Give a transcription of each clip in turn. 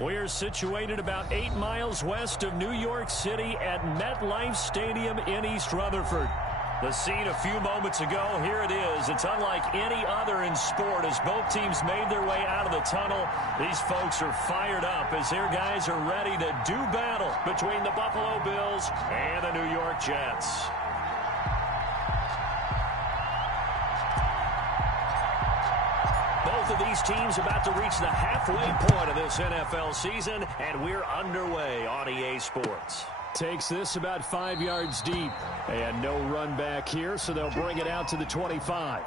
We're situated about 8 miles west of New York City at MetLife Stadium in East Rutherford. The scene a few moments ago, here it is. It's unlike any other in sport as both teams made their way out of the tunnel. These folks are fired up as their guys are ready to do battle between the Buffalo Bills and the New York Jets. Both of these teams about to reach the halfway point of this NFL season, and we're underway on EA Sports. Takes this about 5 yards deep, and no run back here, so they'll bring it out to the 25.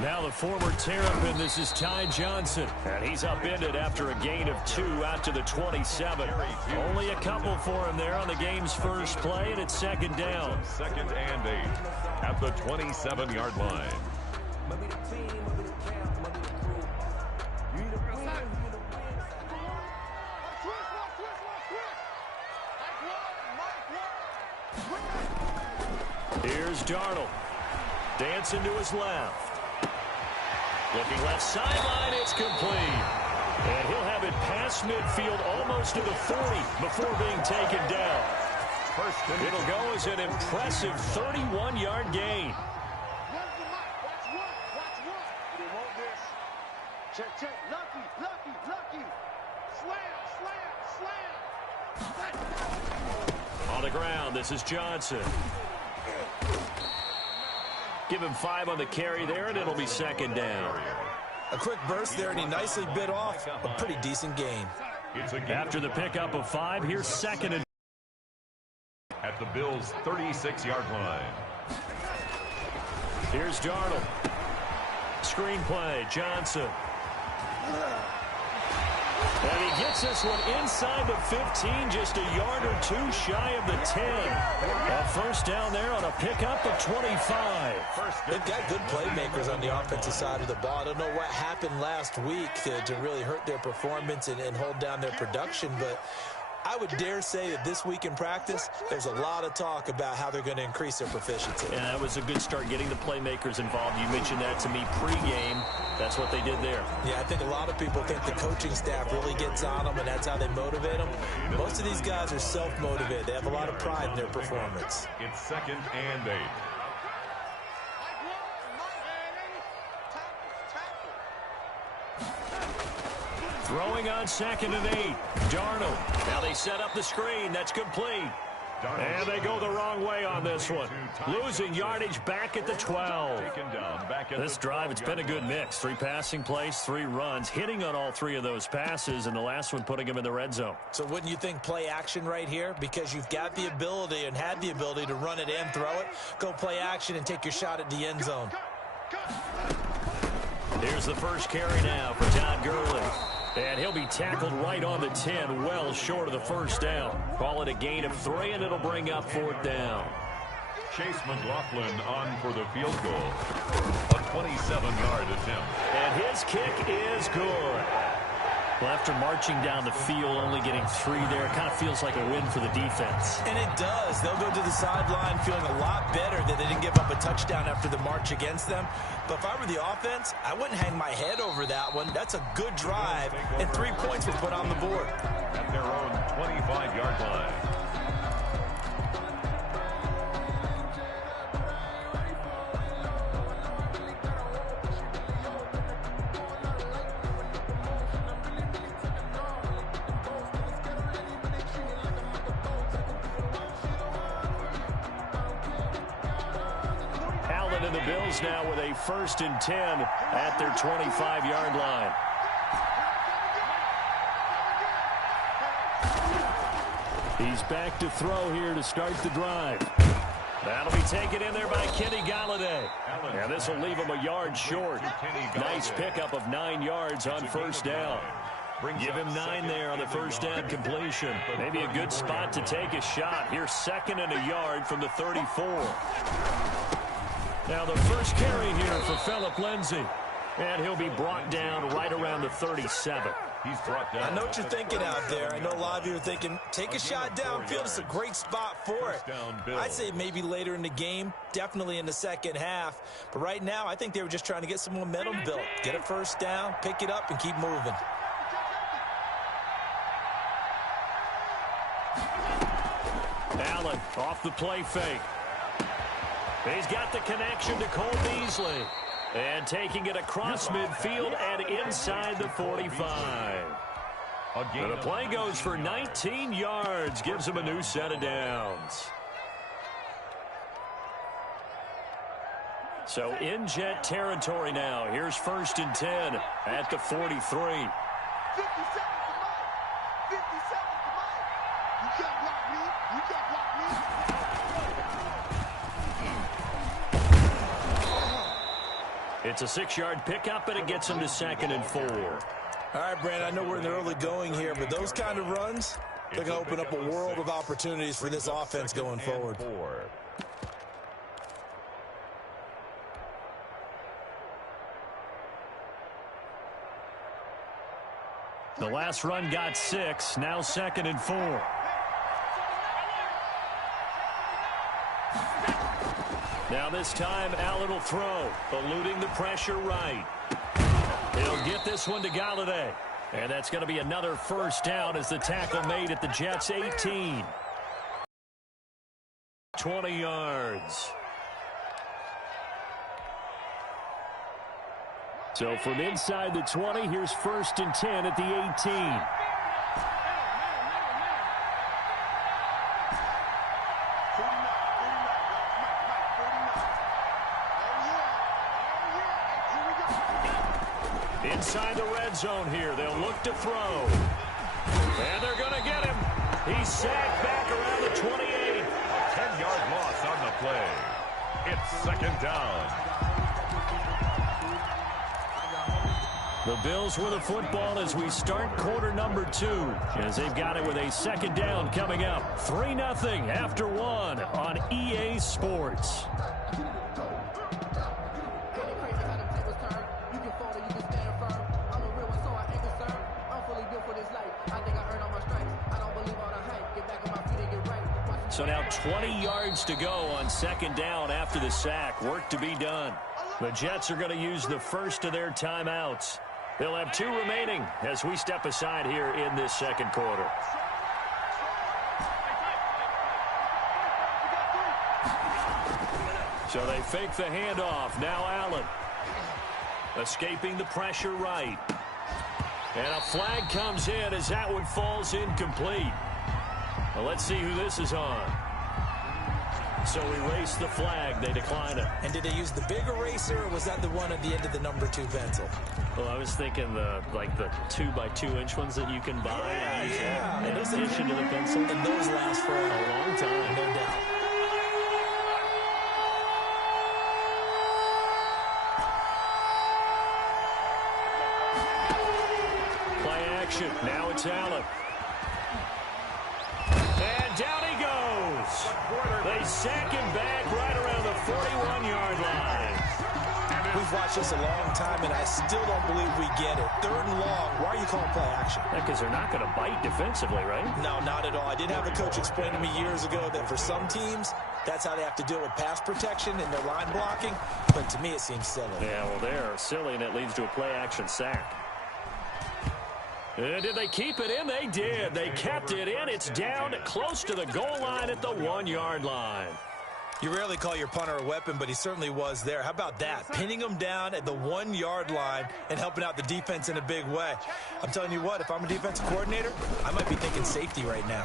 Now the former Terrapin, this is Ty Johnson, and he's upended after a gain of 2 out to the 27. Only a couple for him there on the game's first play, and it's second down. Second and 8 at the 27-yard line. Here's Darnold. Dancing to his left. Looking left sideline, it's complete. And he'll have it past midfield almost to the 40 before being taken down. It'll go as an impressive 31-yard gain. Check. Lucky. Slam. On the ground, this is Johnson. Give him 5 on the carry there, and it'll be second down. A quick burst there, and he nicely bit off a pretty decent gain. After the pickup of 5, here's second and at the Bills' 36-yard line. Here's Darnold. Screenplay, Johnson. And he gets this one inside the 15, just a yard or 2 shy of the 10. A first down there on a pickup of 25. They've got good playmakers on the offensive side of the ball. I don't know what happened last week to really hurt their performance and hold down their production, but I would dare say that this week in practice, there's a lot of talk about how they're going to increase their proficiency. And that was a good start getting the playmakers involved. You mentioned that to me pregame. That's what they did there. Yeah, I think a lot of people think the coaching staff really gets on them, and that's how they motivate them. Most of these guys are self-motivated. They have a lot of pride in their performance. It's second and 8. Throwing on second and 8. Darnold. Now they set up the screen. That's complete. And they go the wrong way on this one. Losing yardage back at the 12. This drive, it's been a good mix. 3 passing plays, 3 runs, hitting on all 3 of those passes, and the last one putting him in the red zone. So wouldn't you think play action right here? Because you've got the ability and had the ability to run it and throw it. Go play action and take your shot at the end zone. Here's the first carry now for Todd Gurley. And he'll be tackled right on the 10, well short of the first down. Call it a gain of 3, and it'll bring up 4th down. Chase McLaughlin on for the field goal. A 27-yard attempt. And his kick is good. Well, after marching down the field, only getting 3 there, it kind of feels like a win for the defense. And it does. They'll go to the sideline feeling a lot better that they didn't give up a touchdown after the march against them. But if I were the offense, I wouldn't hang my head over that one. That's a good drive, and 3 points were put on the board. At their own 25-yard line. And the Bills now with a 1st and 10 at their 25-yard line. He's back to throw here to start the drive. That'll be taken in there by Kenny Galladay. And this will leave him a yard short. Nice pickup of 9 yards on first down. Give him 9 there on the first down completion. Maybe a good spot to take a shot. Here's 2nd and a yard from the 34. Now the first carry here for Phillip Lindsay. And he'll be brought down right around the 37. He's brought down. I know what you're thinking out there. I know a lot of you are thinking, take a shot downfield. It's a great spot for it. I'd say maybe later in the game, definitely in the second half. But right now, I think they were just trying to get some momentum built. Get a first down, pick it up, and keep moving. Allen off the play fake. He's got the connection to Cole Beasley. And taking it across midfield and inside the 45. And the play goes for 19 yards. Gives him a new set of downs. So in Jet territory now. Here's 1st and 10 at the 43. 50 seconds to Mike. 50 seconds to Mike. You can't block me. You can't block me. It's a 6-yard pickup, and it gets him to 2nd and 4. All right, Brandon, I know we're in the early going here, but those kind of runs, they're going to open up a world of opportunities for this offense going forward. The last run got 6, now 2nd and 4. Now this time, Allen will throw, eluding the pressure right. He'll get this one to Galladay. And that's going to be another first down as the tackle made at the Jets' 18. 20 yards. So from inside the 20, here's 1st and 10 at the 18. Inside the red zone here. They'll look to throw. And they're going to get him. He's sacked back around the 28. A 10-yard loss on the play. It's 2nd down. The Bills with the football as we start quarter number 2. As they've got it with a 2nd down coming up. 3-0 after 1 on EA Sports. So now 20 yards to go on 2nd down after the sack. Work to be done. The Jets are going to use the first of their timeouts. They'll have 2 remaining as we step aside here in this 2nd quarter. So they fake the handoff. Now Allen. Escaping the pressure right. And a flag comes in as that one falls incomplete. Well, let's see who this is on. So erase the flag. They decline it. And did they use the big eraser, or was that the one at the end of the number 2 pencil? Well, I was thinking the 2x2-inch ones that you can buy. Yeah. In addition to the pencil. And those last for a long time. No doubt. Play action. Now it's Allen. And down he goes. They sack him back right around the 41-yard line. We've watched this a long time, and I still don't believe we get it. 3rd and long. Why are you calling play action? Yeah, because they're not going to bite defensively, right? No, not at all. I did have a coach explain to me years ago that for some teams, that's how they have to deal with pass protection and their line blocking. But to me, it seems silly. Yeah, well, they're silly, and it leads to a play-action sack. Did they keep it in? They did. They kept it in. It's down close to the goal line at the 1-yard line. You rarely call your punter a weapon, but he certainly was there. How about that? Pinning him down at the 1-yard line and helping out the defense in a big way. I'm telling you what, if I'm a defensive coordinator, I might be thinking safety right now.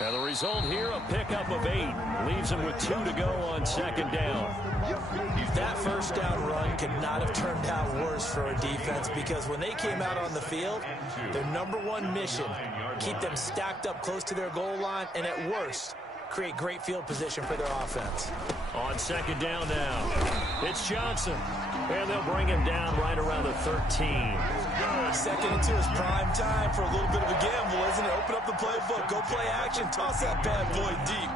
Now the result here, a pickup of 8. Leaves him with 2 to go on 2nd down. That first down run could not have turned out worse for a defense, because when they came out on the field, their number 1 mission, keep them stacked up close to their goal line, and at worst, create great field position for their offense. On second down now, it's Johnson. And they'll bring him down right around the 13. Second and 2 is prime time for a little bit of a gamble, isn't it? Open up the playbook, go play action, toss that bad boy deep.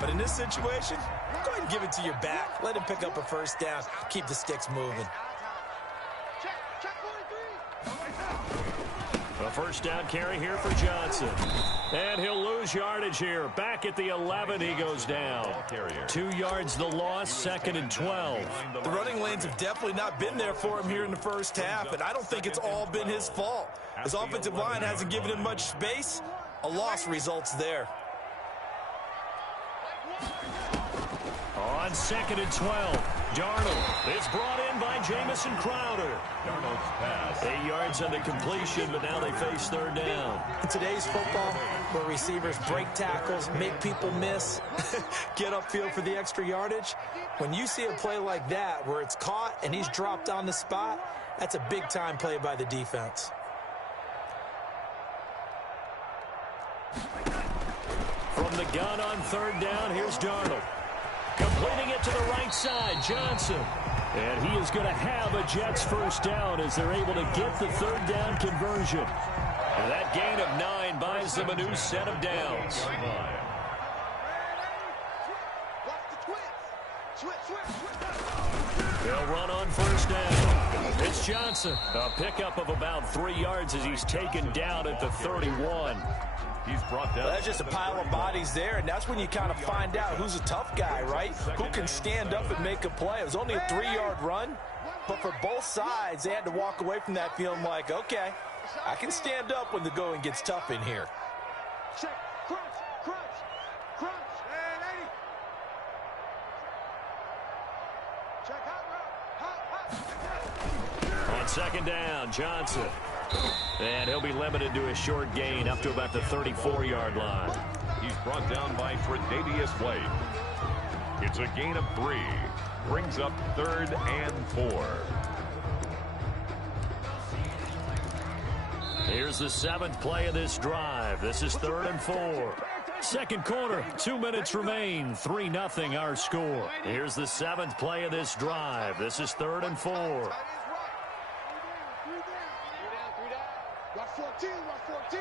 But in this situation, go ahead and give it to your back. Let him pick up a first down, keep the sticks moving. A first down carry here for Johnson. And he'll lose yardage here. Back at the 11, he goes down. 2 yards the loss, second and 12. The running lanes have definitely not been there for him here in the first half, and I don't think it's all been his fault. His offensive line hasn't given him much space. A loss results there. On second and 12, Darnold is brought in by Jamison Crowder. Darnold's pass. 8 yards on the completion, but now they face third down. In today's football, where receivers break tackles, make people miss, get upfield for the extra yardage, when you see a play like that where it's caught and he's dropped on the spot, that's a big-time play by the defense. From the gun on third down, here's Darnold. Completing it to the right side, Johnson. And he is going to have a Jets first down as they're able to get the third down conversion. And that gain of 9 buys them a new set of downs. They'll run on first down. It's Johnson. A pickup of about 3 yards as he's taken down at the 31. He's brought down. Well, that's just a pile of bodies there, and that's when you kind of find out who's a tough guy, right? Who can stand up and make a play. It was only a 3-yard run, but for both sides, they had to walk away from that feeling like, okay, I can stand up when the going gets tough in here. Check, crunch, crunch, crunch. Hey, lady. Check, hot. On second down, Johnson. And he'll be limited to a short gain up to about the 34-yard line. He's brought down by Tre'Davious White. It's a gain of 3. Brings up 3rd and 4. Here's the 7th play of this drive. This is 3rd and 4. Second quarter, 2 minutes remain. 3-0 our score. Here's the 7th play of this drive. This is 3rd and 4. Watch 14, watch 14.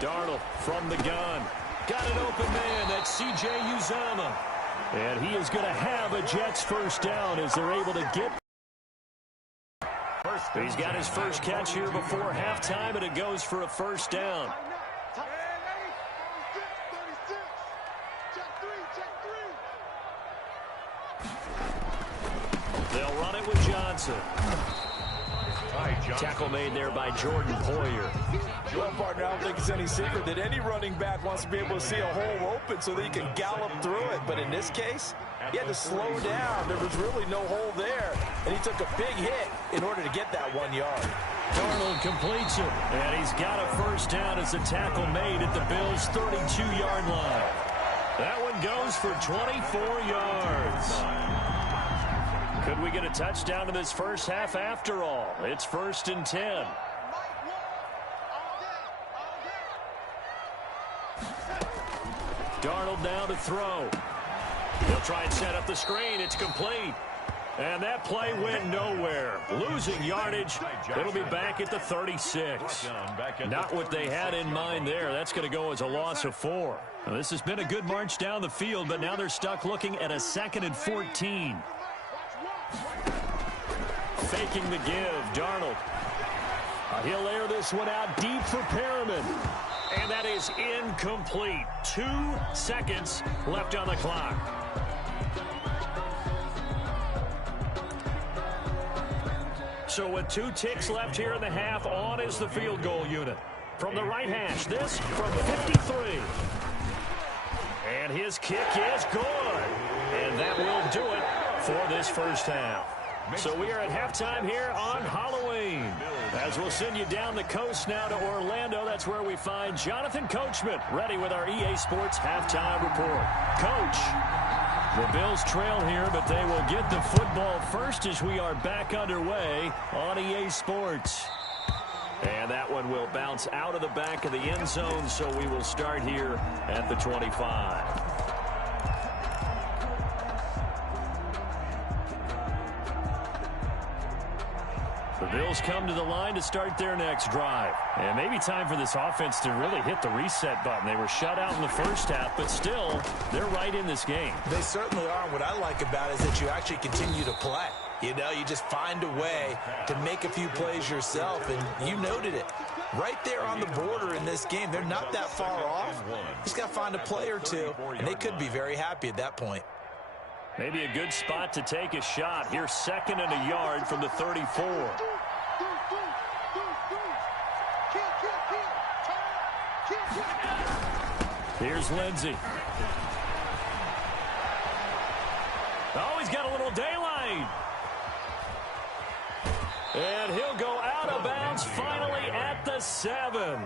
Darnold from the gun. Got an open man. That's C.J. Uzomah. And he is going to have a Jets first down as they're able to get. He's got his first catch here before halftime, and it goes for a first down. They'll run it with Johnson. Tackle made there by Jordan Poyer. Well, partner, I don't think it's any secret that any running back wants to be able to see a hole open so that he can gallop through it. But in this case, he had to slow down. There was really no hole there, and he took a big hit in order to get that 1 yard. Darnold completes it, and he's got a first down as the tackle made at the Bills' 32-yard line. That one goes for 24 yards. Could we get a touchdown in this first half after all? It's 1st and 10. Darnold now to throw. He'll try and set up the screen. It's complete. And that play went nowhere. Losing yardage. It'll be back at the 36. Not what they had in mind there. That's going to go as a loss of 4. Now, this has been a good march down the field, but now they're stuck looking at a 2nd and 14. Faking the give, Darnold. He'll air this one out deep for Perriman. And that is incomplete. 2 seconds left on the clock. So with 2 ticks left here in the half, on is the field goal unit. From the right hash, this from 53. And his kick is good. And that will do it for this first half. So we are at halftime here on Halloween. As we'll send you down the coast now to Orlando, that's where we find Jonathan Coachman ready with our EA Sports Halftime Report. Coach. The Bills trail here, but they will get the football first as we are back underway on EA Sports. And that one will bounce out of the back of the end zone, so we will start here at the 25. The Bills come to the line to start their next drive. And maybe time for this offense to really hit the reset button. They were shut out in the first half, but still, they're right in this game. They certainly are. What I like about it is that you actually continue to play. You know, you just find a way to make a few plays yourself, and you noted it. Right there on the border in this game, they're not that far off. Just got to find a play or two, and they could be very happy at that point. Maybe a good spot to take a shot. Here's 2nd and a yard from the 34. Here's Lindsey. Oh, he's got a little daylight. And he'll go out of bounds finally at the 7.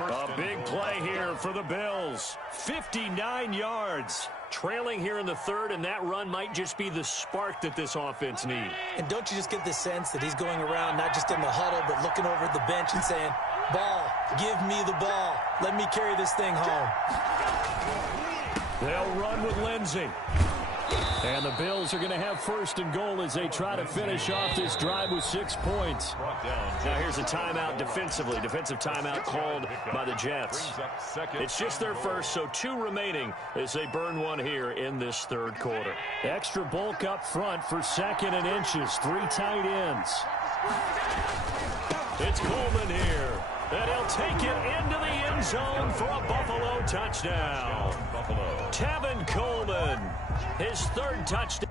A big play here for the Bills. 59 yards. Trailing here in the 3rd, and that run might just be the spark that this offense needs. And don't you just get the sense that he's going around not just in the huddle, but looking over at the bench and saying, ball, give me the ball. Let me carry this thing home. They'll run with Lindsey. And the Bills are going to have 1st and goal as they try to finish off this drive with 6 points. Now here's a timeout defensively. Defensive timeout called by the Jets. It's just their first, so 2 remaining as they burn one here in this 3rd quarter. Extra bulk up front for 2nd and inches. 3 tight ends. It's Coleman here. And he'll take it into the end zone for a Buffalo touchdown. Tevin Coleman, his 3rd touchdown.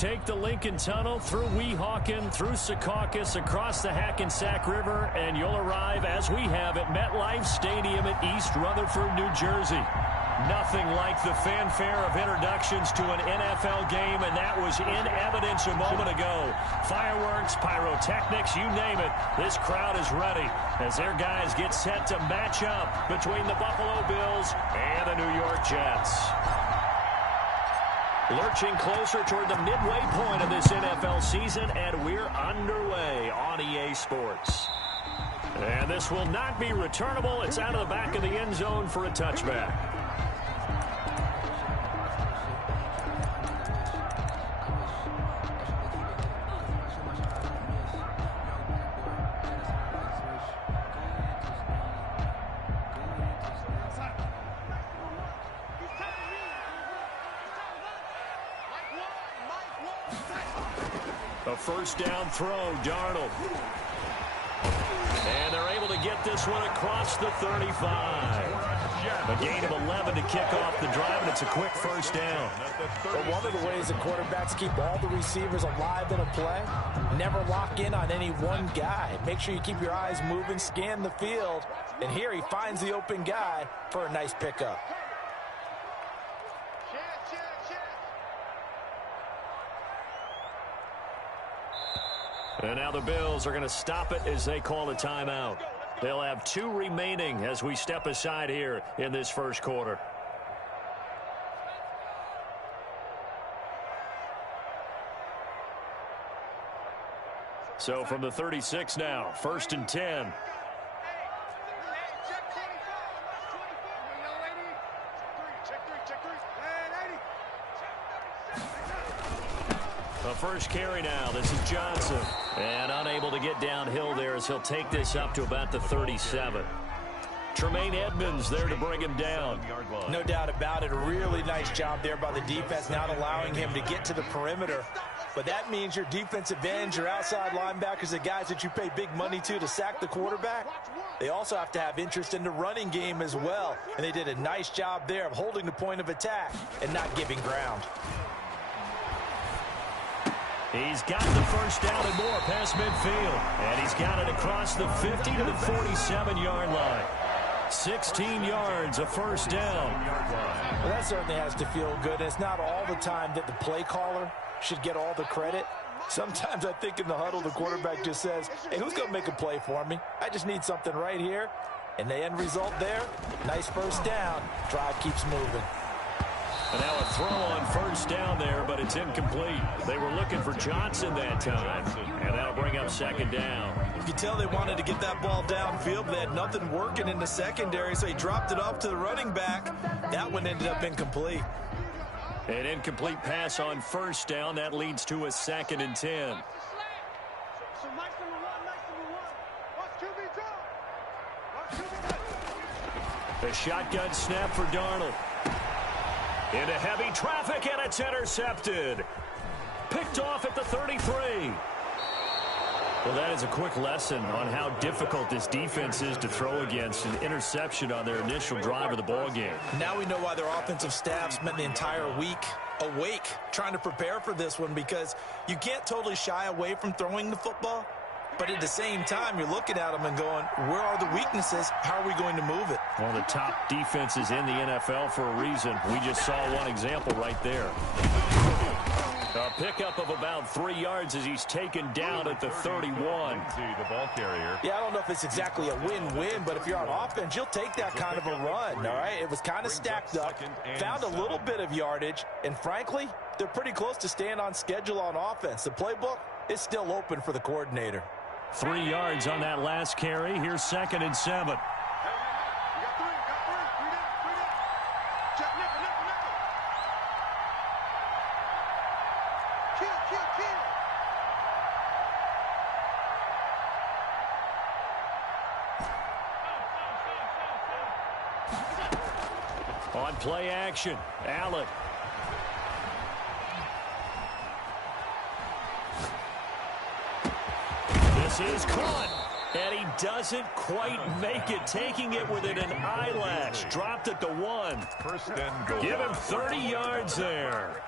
take the Lincoln Tunnel through Weehawken, through Secaucus, across the Hackensack River, and you'll arrive, as we have, at MetLife Stadium at East Rutherford, New Jersey. Nothing like the fanfare of introductions to an NFL game, and that was in evidence a moment ago. Fireworks, pyrotechnics, you name it. This crowd is ready as their guys get set to match up between the Buffalo Bills and the New York Jets. Lurching closer toward the midway point of this NFL season, and we're underway on EA Sports. And this will not be returnable. It's out of the back of the end zone for a touchback. A first down throw, Darnold. And they're able to get this one across the 35. A gain of 11 to kick off the drive, and it's a quick first down. But one of the ways that quarterbacks keep all the receivers alive in a play, never lock in on any one guy. Make sure you keep your eyes moving, scan the field, and here he finds the open guy for a nice pickup. And now the Bills are going to stop it as they call a timeout. They'll have 2 remaining as we step aside here in this first quarter. So from the 36 now, 1st and 10. The first carry now. This is Johnson. And unable to get downhill there as he'll take this up to about the 37. Tremaine Edmonds there to bring him down. No doubt about it. A really nice job there by the defense, not allowing him to get to the perimeter. But that means your defensive ends, your outside linebackers, the guys that you pay big money to sack the quarterback, they also have to have interest in the running game as well. And they did a nice job there of holding the point of attack and not giving ground. He's got the first down and more past midfield. And he's got it across the 50 to the 47-yard line. 16 yards, a first down. Well, that certainly has to feel good. It's not all the time that the play caller should get all the credit. Sometimes I think in the huddle, the quarterback just says, hey, who's going to make a play for me? I just need something right here. And the end result there, nice first down. Drive keeps moving. And now a throw on first down there, but it's incomplete. They were looking for Johnson that time, and that'll bring up second down. You can tell they wanted to get that ball downfield, but they had nothing working in the secondary, so he dropped it off to the running back. That one ended up incomplete. An incomplete pass on first down. That leads to a 2nd and 10. A shotgun snap for Darnold. Into heavy traffic, and it's intercepted. Picked off at the 33. Well, that is a quick lesson on how difficult this defense is to throw against. An interception on their initial drive of the ball game. Now we know why their offensive staff spent the entire week awake trying to prepare for this one, because you can't totally shy away from throwing the football. But at the same time, you're looking at them and going, where are the weaknesses? How are we going to move it? One of the top defenses in the NFL for a reason. We just saw one example right there. A pickup of about 3 yards as he's taken down at the 31. The ball carrier. Yeah, I don't know if it's exactly a win-win, but if you're on offense, you'll take that kind of a run, all right? It was kind of stacked up, found a little bit of yardage, and frankly, they're pretty close to staying on schedule on offense. The playbook is still open for the coordinator. 3 yards on that last carry. Here's 2nd and 7. On play action, Allen. This is caught, and he doesn't quite make it, taking it within an eyelash. Dropped at the 1. First and goal. Give him 30 yards there.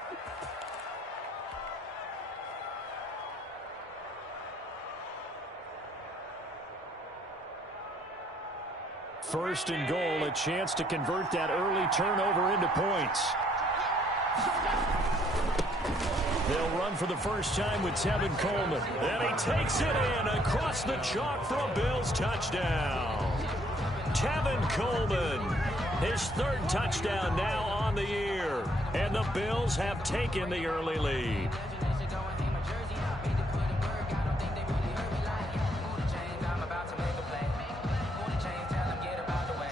First and goal, a chance to convert that early turnover into points. They'll run for the first time with Tevin Coleman. And he takes it in across the chalk for a Bills touchdown. Tevin Coleman, his third touchdown now on the year. And the Bills have taken the early lead.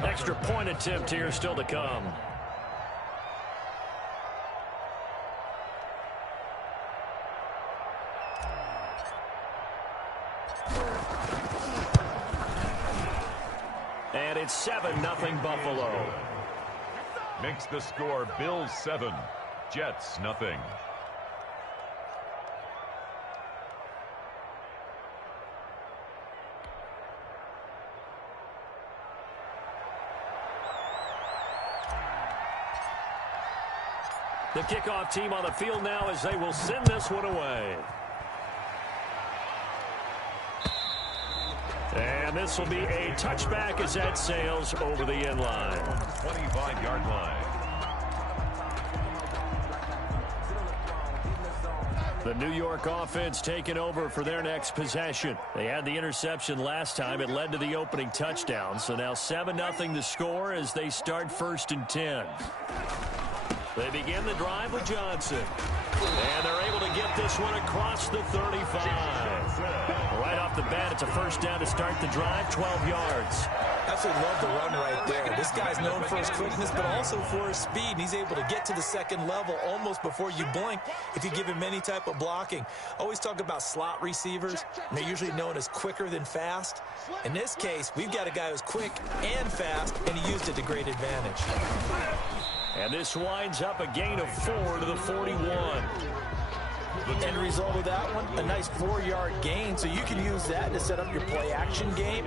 Extra point attempt here still to come. And it's 7-0 Buffalo. Makes the score Bills 7, Jets nothing. The kickoff team on the field now as they will send this one away. And this will be a touchback as that sails over the end line. 25-yard line. The New York offense taking over for their next possession. They had the interception last time. It led to the opening touchdown. So now 7-0 the score as they start 1st and 10. They begin the drive with Johnson. And they're able to get this one across the 35. Right off the bat, it's a first down to start the drive, 12 yards. Absolutely love the run right there. This guy's known for his quickness, but also for his speed. And he's able to get to the second level almost before you blink if you give him any type of blocking. Always talk about slot receivers, and they're usually known as quicker than fast. In this case, we've got a guy who's quick and fast, and he used it to great advantage. And this winds up a gain of 4 to the 41. End result of that one, a nice 4-yard gain, so you can use that to set up your play-action game,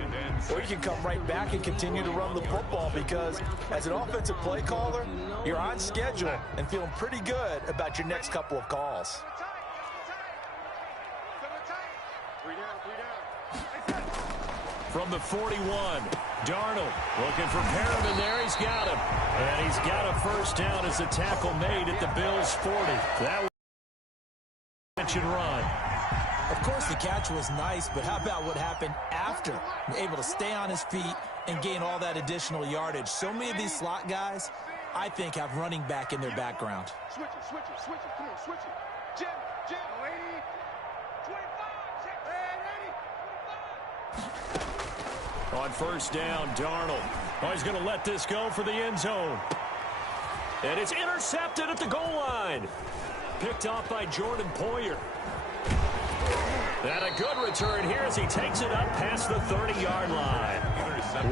or you can come right back and continue to run the football because as an offensive play caller, you're on schedule and feeling pretty good about your next couple of calls. From the 41, Darnold looking for Perriman there. He's got him. And he's got a first down as the tackle made at the Bills' 40. That was a catch and run. Of course, the catch was nice, but how about what happened after? Able to stay on his feet and gain all that additional yardage. So many of these slot guys, I think, have running back in their background. Switch it, switch it, switch it. Come on, switch it. Jim, lady. 25, check. Hey, lady. 25. On first down, Darnold. Oh, he's going to let this go for the end zone. And it's intercepted at the goal line. Picked off by Jordan Poyer. And a good return here as he takes it up past the 30-yard line.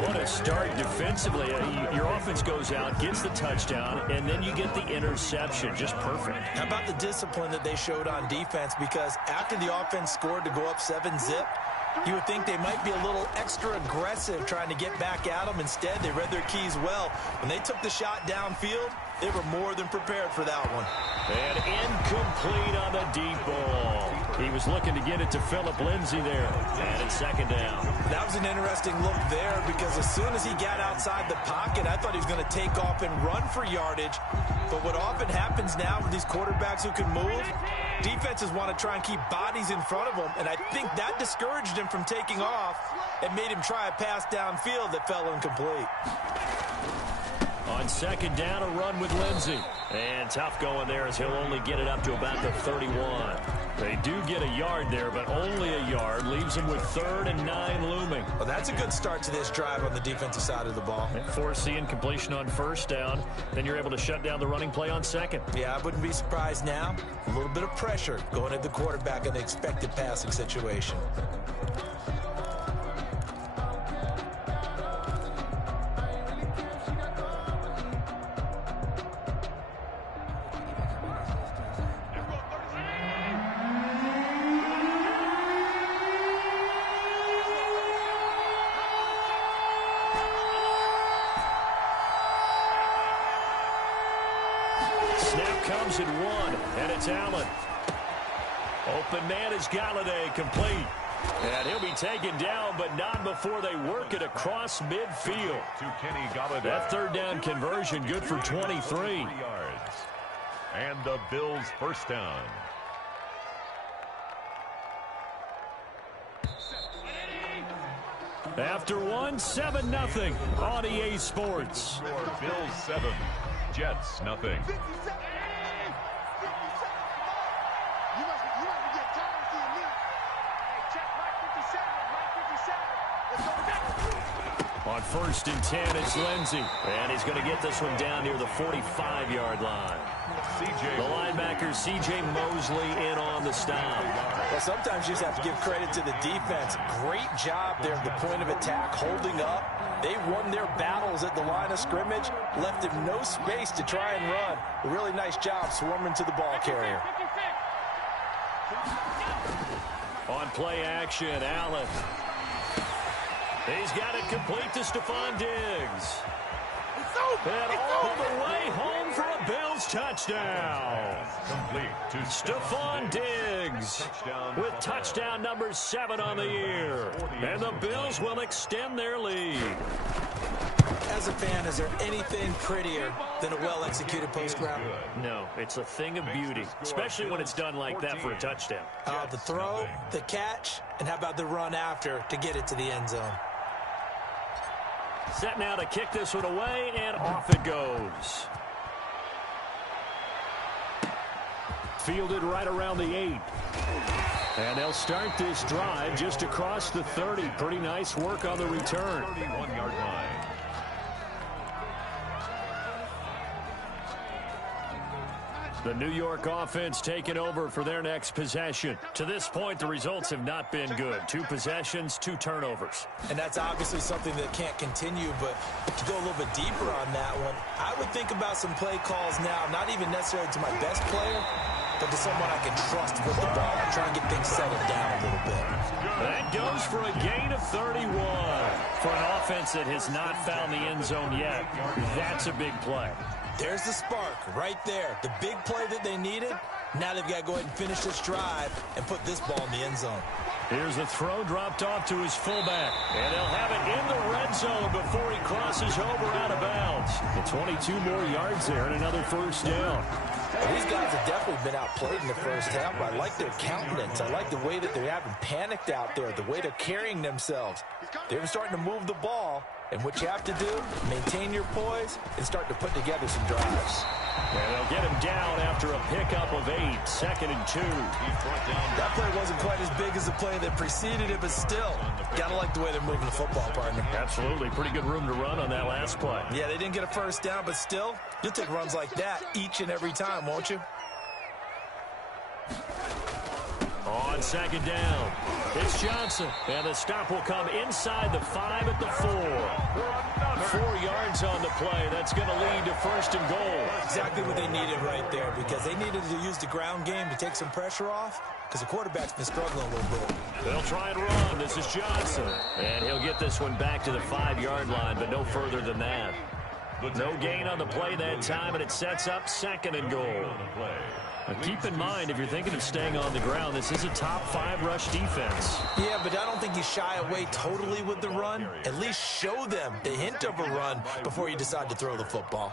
What a start defensively. Your offense goes out, gets the touchdown, and then you get the interception. Just perfect. How about the discipline that they showed on defense? Because after the offense scored to go up 7-zip, you would think they might be a little extra aggressive trying to get back at them. Instead, they read their keys well. When they took the shot downfield, they were more than prepared for that one. And incomplete on the deep ball. He was looking to get it to Phillip Lindsay there. And it's second down. That was an interesting look there because as soon as he got outside the pocket, I thought he was going to take off and run for yardage. But what often happens now with these quarterbacks who can move, defenses want to try and keep bodies in front of them. And I think that discouraged him from taking off and made him try a pass downfield that fell incomplete. On second down, a run with Lindsay. And tough going there as he'll only get it up to about the 31. They do get a yard there, but only a yard. Leaves them with 3rd and 9 looming. Well, that's a good start to this drive on the defensive side of the ball. And force the incompletion on first down. Then you're able to shut down the running play on second. Yeah, I wouldn't be surprised now. A little bit of pressure going at the quarterback in the expected passing situation. Snap comes at 1, and it's Allen. Open man is Galladay, complete. And he'll be taken down, but not before they work it across midfield. That third down conversion good for 23. Yards. And the Bills first down. After one, 7-0 on EA Sports. Bills 7, Jets nothing. On 1st and 10, it's Lindsey. And he's going to get this one down near the 45-yard line. The linebacker, C.J. Mosley, in on the stop. Well, sometimes you just have to give credit to the defense. Great job there at the point of attack, holding up. They won their battles at the line of scrimmage, left him no space to try and run. A really nice job swarming to the ball carrier. On play action, Allen. He's got it complete to Stephon Diggs. And all the way home for a Bills touchdown. Complete to Stephon Diggs with touchdown number 7 on the year. And the Bills will extend their lead. As a fan, is there anything prettier than a well-executed post route? No, it's a thing of beauty, especially when it's done like that for a touchdown. The throw, the catch, and how about the run after to get it to the end zone? Set now to kick this one away, and off it goes. Fielded right around the 8. And they'll start this drive just across the 30. Pretty nice work on the return. 31-yard line. The New York offense taking over for their next possession. To this point, the results have not been good. 2 possessions, 2 turnovers. And that's obviously something that can't continue, but to go a little bit deeper on that one, I would think about some play calls now, not even necessarily to my best player, but to someone I can trust with the ball and try and get things settled down a little bit. That goes for a gain of 31. For an offense that has not found the end zone yet, that's a big play. There's the spark right there. The big play that they needed. Now they've got to go ahead and finish this drive and put this ball in the end zone. Here's the throw dropped off to his fullback. And they'll have it in the red zone before he crosses over out of bounds. And 22 more yards there and another first down. Well, these guys have definitely been outplayed in the first half. I like their countenance. I like the way that they haven't panicked out there, the way they're carrying themselves. They're starting to move the ball. And what you have to do, maintain your poise and start to put together some drives. And they'll get him down after a pickup of 8, 2nd and 2. That play wasn't quite as big as the play that preceded it, but still, gotta like the way they're moving the football, partner. Absolutely. Pretty good room to run on that last play. Yeah, they didn't get a first down, but still, you'll take runs like that each and every time, won't you? On 2nd down, it's Johnson. And the stop will come inside the 5 at the 4. 4 yards on the play. That's going to lead to 1st and goal. Exactly what they needed right there, because they needed to use the ground game to take some pressure off, because the quarterback's been struggling a little bit. They'll try and run. This is Johnson. And he'll get this one back to the 5-yard line, but no further than that. No gain on the play that time, and it sets up 2nd and goal. Now keep in mind, if you're thinking of staying on the ground, this is a top 5 rush defense. Yeah, but I don't think you shy away totally with the run. At least show them the hint of a run before you decide to throw the football.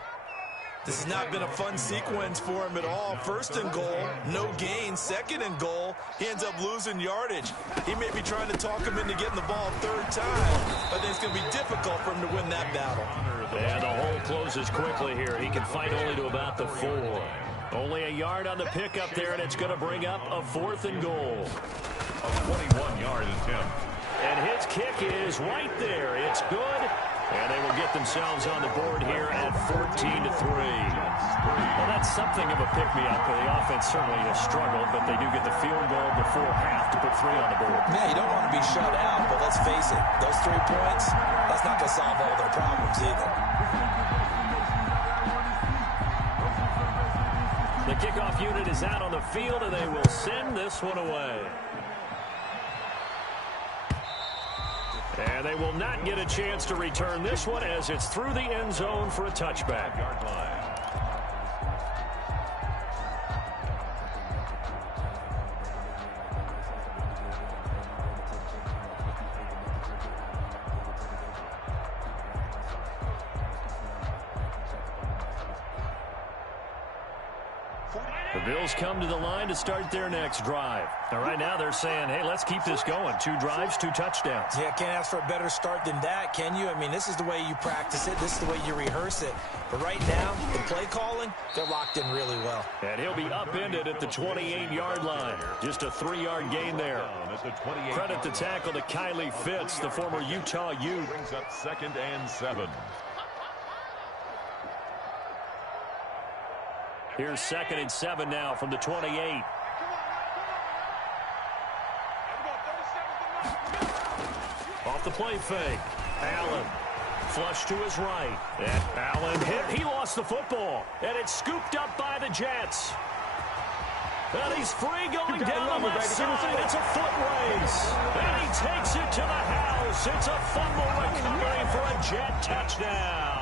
This has not been a fun sequence for him at all. 1st and goal, no gain. 2nd and goal, he ends up losing yardage. He may be trying to talk him into getting the ball 3rd time, but then it's going to be difficult for him to win that battle. And the hole closes quickly here. He can fight only to about the 4. Only a yard on the pickup there, and it's going to bring up a 4th and goal. A 21-yard attempt. And his kick is right there. It's good. And they will get themselves on the board here at 14-3. Well, that's something of a pick-me-up. The offense certainly has struggled, but they do get the field goal before half to put 3 on the board. Yeah, you don't want to be shut out, but let's face it, those 3 points, that's not going to solve all their problems either. The kickoff unit is out on the field, and they will send this one away. And they will not get a chance to return this one as it's through the end zone for a touchback. The Bills come to the line to start their next drive. And right now they're saying, hey, let's keep this going. 2 drives, 2 touchdowns. Yeah, can't ask for a better start than that, can you? I mean, this is the way you practice it. This is the way you rehearse it. But right now, the play calling, they're locked in really well. And he'll be upended at the 28-yard line. Just a 3-yard gain there. Credit the tackle to Kylie Fitz, the former Utah Ute. Brings up 2nd and 7. Here's 2nd and 7 now from the 28. Off the play fake. Allen. Flush to his right. And Allen hit. He lost the football. And it's scooped up by the Jets. And he's free going down the left side. It's a foot race. And he takes it to the house. It's a fumble recovery for a Jet touchdown.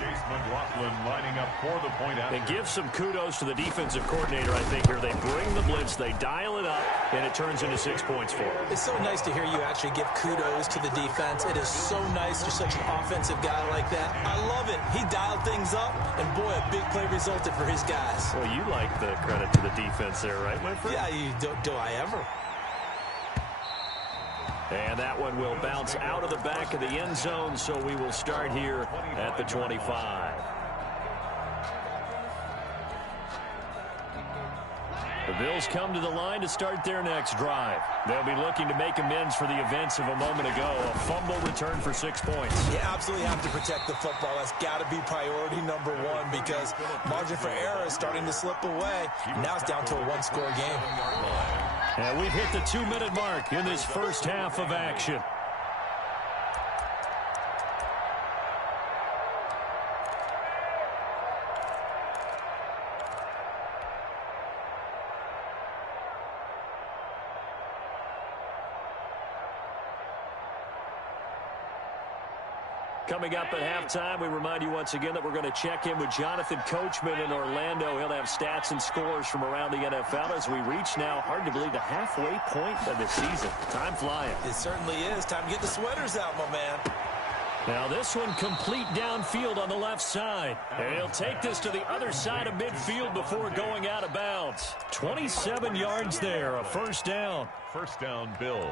Chase McLaughlin lining up for the point after. And give some kudos to the defensive coordinator, I think, here. They bring the blitz, they dial it up, and it turns into 6 points for them. It's so nice to hear you actually give kudos to the defense. It is so nice you're such an offensive guy like that. I love it. He dialed things up, and boy, a big play resulted for his guys. Well, you like the credit to the defense there, right, my friend? Yeah, do I ever? And that one will bounce out of the back of the end zone, so we will start here at the 25. The Bills come to the line to start their next drive. They'll be looking to make amends for the events of a moment ago. A fumble return for 6 points. You absolutely have to protect the football. That's got to be priority number one because margin for error is starting to slip away. Now it's down to a 1-score game. And we've hit the 2-minute mark in this first half of action. Coming up at halftime, we remind you once again that we're going to check in with Jonathan Coachman in Orlando. He'll have stats and scores from around the NFL as we reach now, hard to believe, the halfway point of the season. Time flying. It certainly is. Time to get the sweaters out, my man. Now this one complete downfield on the left side. And he'll take this to the other side of midfield before going out of bounds. 27 yards there, a first down. First down, Bills.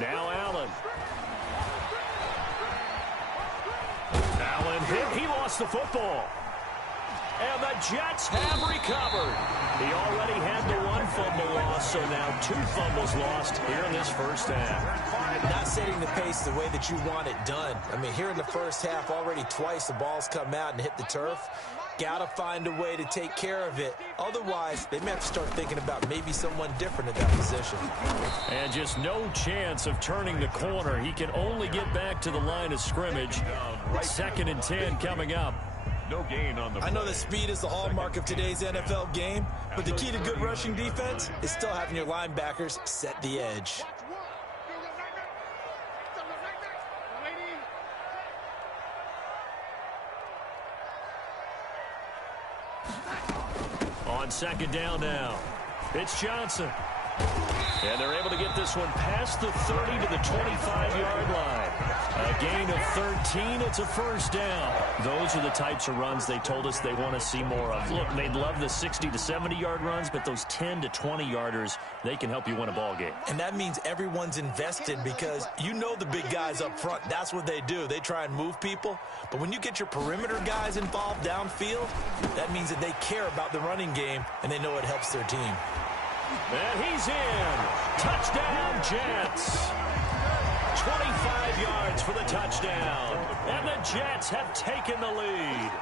Now Allen. Allen hit. He lost the football. And the Jets have recovered. He already had the 1 fumble loss, so now 2 fumbles lost here in this first half. Not setting the pace the way that you want it done. I mean, here in the first half, already twice the ball's come out and hit the turf. Got to find a way to take care of it. Otherwise, they may have to start thinking about maybe someone different at that position. And just no chance of turning the corner. He can only get back to the line of scrimmage. 2nd and 10 coming up. No gain on the play. I know that speed is the hallmark of today's NFL game, but the key to good rushing defense is still having your linebackers set the edge. On 2nd down now, it's Johnson. And they're able to get this one past the 30 to the 25-yard line. A gain of 13. It's a first down. Those are the types of runs they told us they want to see more of. Look, they'd love the 60 to 70-yard runs, but those 10 to 20-yarders, they can help you win a ball game. And that means everyone's invested because you know the big guys up front. That's what they do. They try and move people. But when you get your perimeter guys involved downfield, that means that they care about the running game, and they know it helps their team. And he's in. Touchdown, Jets. 25 yards for the touchdown. And the Jets have taken the lead.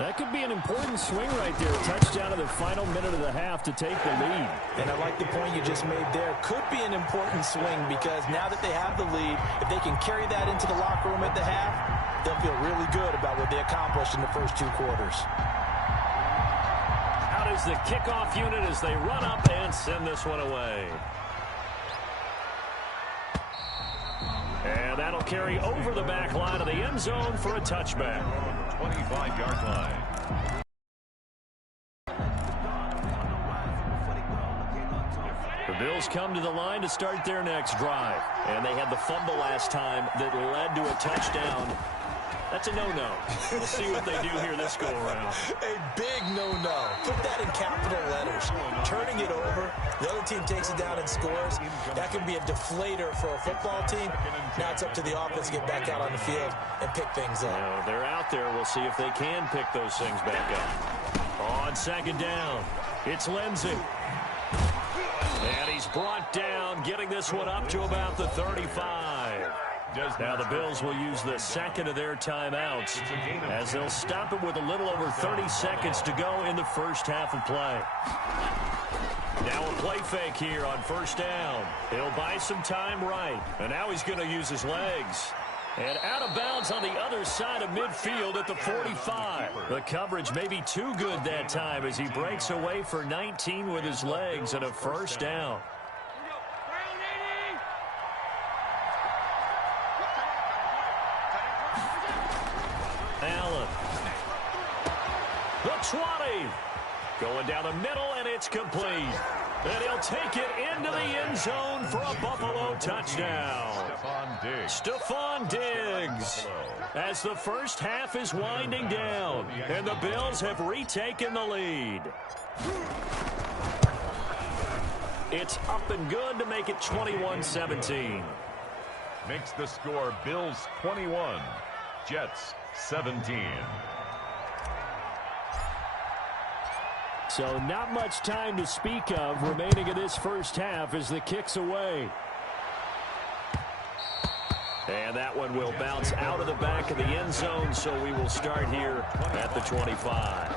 That could be an important swing right there. A touchdown in the final minute of the half to take the lead. And I like the point you just made there. Could be an important swing because now that they have the lead, if they can carry that into the locker room at the half, they'll feel really good about what they accomplished in the first 2 quarters. Out of is the kickoff unit as they run up and send this one away. And that'll carry over the back line of the end zone for a touchback. 25-yard line. The Bills come to the line to start their next drive. And they had the fumble last time that led to a touchdown. That's a no-no. We'll see what they do here this go-around. A big no-no. Put that in capital letters. Turning it over, the other team takes it down and scores. That can be a deflator for a football team. Now it's up to the offense to get back out on the field and pick things up. They're out there. We'll see if they can pick those things back up. On second down, it's Lindsey. And he's brought down, getting this one up to about the 35. Now the Bills will use the second of their timeouts as they'll stop it with a little over 30 seconds to go in the first half of play. Now a play fake here on first down. He'll buy some time right. And now he's going to use his legs. And out of bounds on the other side of midfield at the 45. The coverage may be too good that time as he breaks away for 19 with his legs and a first down. Allen. The 20. Going down the middle, and it's complete. And he'll take it into the end zone for a Buffalo touchdown. Stephon Diggs. As the first half is winding down, and the Bills have retaken the lead. It's up and good to make it 21-17. Makes the score Bills 21, Jets 17. So not much time to speak of remaining in this first half as the kick's away. And that one will bounce out of the back of the end zone, so we will start here at the 25.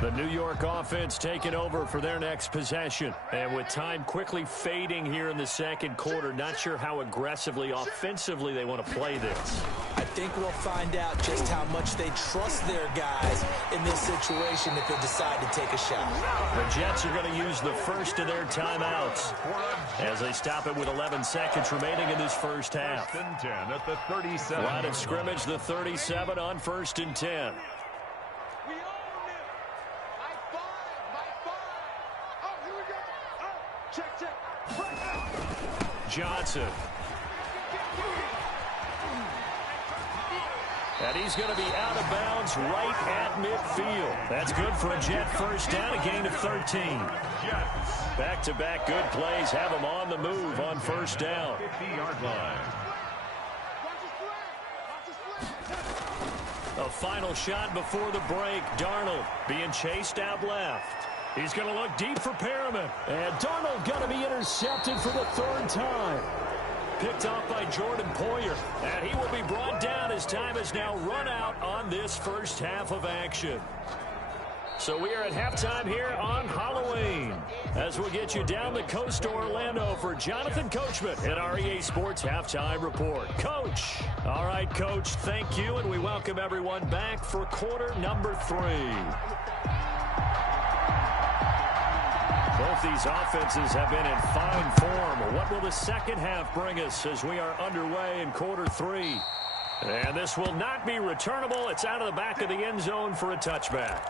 The New York offense taking over for their next possession. And with time quickly fading here in the second quarter, not sure how aggressively, offensively they want to play this. I think we'll find out just how much they trust their guys in this situation if they decide to take a shot. The Jets are going to use the first of their timeouts as they stop it with 11 seconds remaining in this first half. First and 10 at the 37. Line of scrimmage, the 37 on first and 10. Johnson. And he's going to be out of bounds right at midfield. That's good for a Jet first down, a gain of 13. Back-to-back good plays have him on the move on first down. 50-yard line. A final shot before the break. Darnold being chased out left. He's going to look deep for Perriman. And Darnold going to be intercepted for the third time. Picked off by Jordan Poyer. And he will be brought down as time has now run out on this first half of action. So we are at halftime here on Halloween as we'll get you down the coast to Orlando for Jonathan Coachman at our EA Sports Halftime Report. Coach. All right, Coach, thank you, and we welcome everyone back for quarter number 3. Both these offenses have been in fine form. What will the second half bring us as we are underway in quarter 3? And this will not be returnable. It's out of the back of the end zone for a touchback.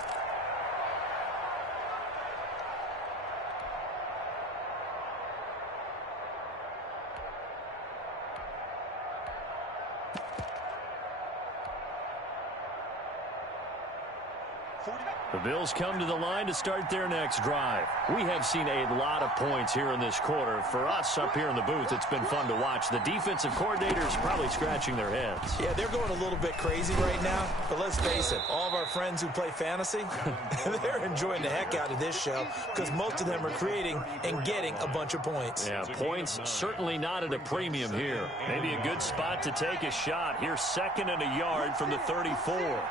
The Bills come to the line to start their next drive. We have seen a lot of points here in this quarter. For us up here in the booth, it's been fun to watch. The defensive coordinators probably scratching their heads. Yeah, they're going a little bit crazy right now. But let's face it, all of our friends who play fantasy, they're enjoying the heck out of this show because most of them are creating and getting a bunch of points. Yeah, points certainly not at a premium here. Maybe a good spot to take a shot. Here, 2nd and a yard from the 34.